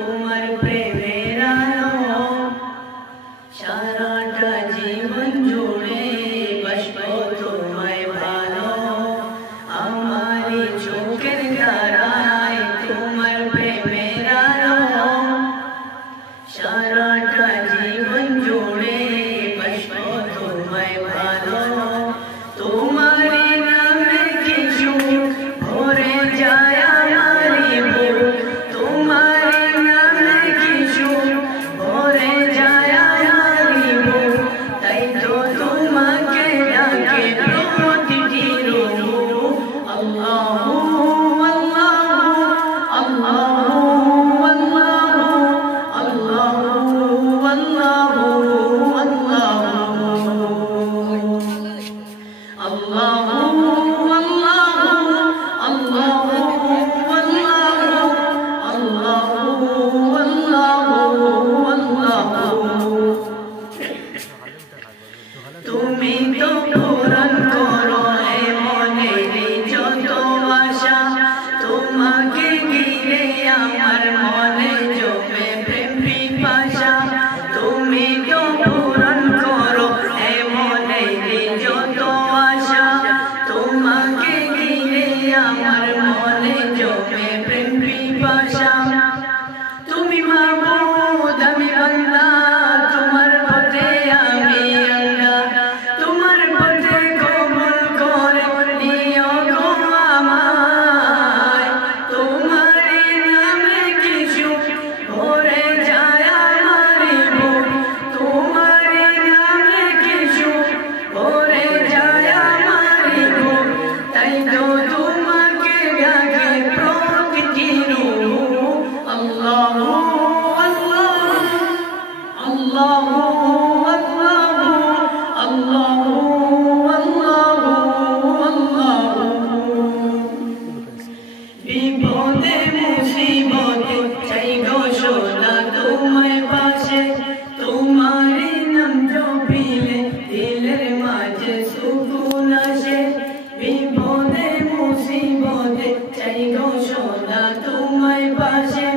তোমার প্রেমের আলো সারাটা জীবন জুড়ে বাসবো তোমায় ভালো আমারই চোখের তারায় তোমার প্রেমের আলো সারাটা জীবন জুড়ে বাসবো তোমায় ভালো তোমার নামে কিছু ভরে যায় আমারই বুক তোমার নামে কিছু ভরে যায় আমারই বুক তাই তো তোমাকে ডাকে প্রতিটি রূহ আল্লাহু আল্লাহু আল্লাহু আল্লাহু আল্লাহু তুমি তো পূরণ করো এ মনের যত আশা তোমাকে ঘিরে আমার মনে জমে প্রেম পিপাসা তুমি তো পূরণ করো এ মনের যত আশা তোমাকে ঘিরে আমার মনে জমে প্রেম পিপাসা তুমি মাবুদ আমি বান্দা তোমার পথে আমি আল্লাহ তোমার পথে কবুল করে নিও গো আমায় তোমার নামে কিছু ভরে যায় আমারই বুক তোমার নামে কিছু ভরে যায় আমারই বুক তাই তো তোমাকে ডাকে প্রকৃতি রূহ আল্লাহু আল্লাহু আল্লাহু বিপদে মুসিবতে চাই গো সোনা তোমার পাশে তোমার নাম জপিলে দিলের মাঝে সুকুন আসে বিপদে মুসিবতে চাই গো সোনা তোমার পাশে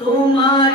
তোমার